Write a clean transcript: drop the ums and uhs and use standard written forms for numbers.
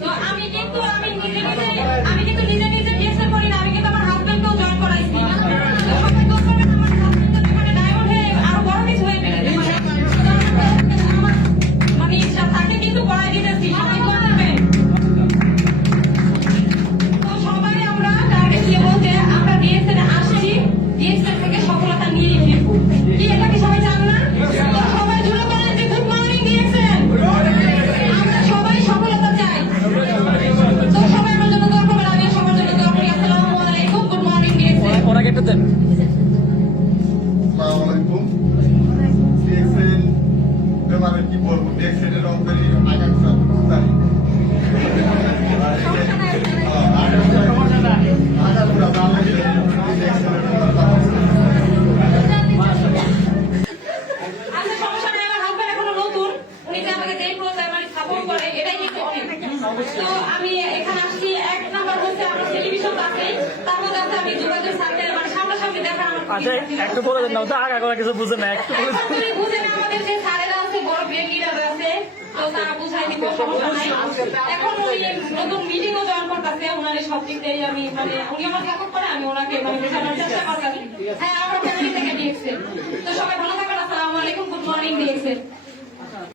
তো আমি কিন্তু নিজে নিজে ডিএসএল করি না, আমি কিন্তু আমার হাজবেন্ডকেও জয়েন করাইছি। তো সবাই দোষ করবেন আমার হাজবেন্ড মানে ডায়মন্ড হয়ে আরো বড় কিছু হয়ে গেছে, মানে তাকে কিন্তু করাই দিতেছি, সবাই দোষ করবেন। তো সবাই আমরা টার্গেট দিয়ে বলতে আমরা ডিএসএল আসছি, ডিএসএল থেকে সফলতা নিয়ে ফিরবো, কি এটা কি সবাই জান না? তো সবাই জুড়ে বলেন যে গুড মর্নিং ডিএসএল, আমরা সবাই সফলতা চাই। তো সবাই আমার জন্য দোয়া করবেন, আমি সবার জন্য দোয়া করি। আসসালামু আলাইকুম, গুড মর্নিং ডিএসএল। ওনাকে একটু দেন। আসসালামু আলাইকুম। ডিএক্সএল ব্যাপারে কি বলবো, ডিএক্সএল এর রংপুরি আগামী তারিখ আগামীরা বাংলাদেশে ডিএক্সএল এর আচ্ছা, সমস্যা নেই, আমার হাজবেন্ড এখনো নতুন, উনি যে আমাকে যেই প্রোগ্রামে মানে সাপোর্ট করে এটাই কিন্তু অনেক। তো আমি এখানে আসছি, এক নাম্বার হচ্ছে আমরা টেলিভিশন আছে, তার মধ্যে আছে আমি যোগাযোগ সাথে মানে সামনাসামনি দেখা আমার আচ্ছা একটু বলে দেন না, তো আগা করা কিছু বুঝে না, একটু বলে দেন। তুমি বুঝে না, আমাদের যে স্যারেরা আছে বড় গ্রেড লিডার আছে, তো তারা বুঝাই দিব, সমস্যা নাই। এখন ওই নতুন মিটিংও জয়েন করতেছে, ওনার সব দিক থেকে আমি মানে উনি আমার সাপোর্ট করে, আমি ওনাকে মানে বোঝানোর চেষ্টা করতেছি। হ্যাঁ, আমরা ফ্যামিলি থেকে ডিএক্সএল। তো সবাই ভালো থাকবেন, আসসালামু আলাইকুম, গুড মর্নিং ডিএক্সএল।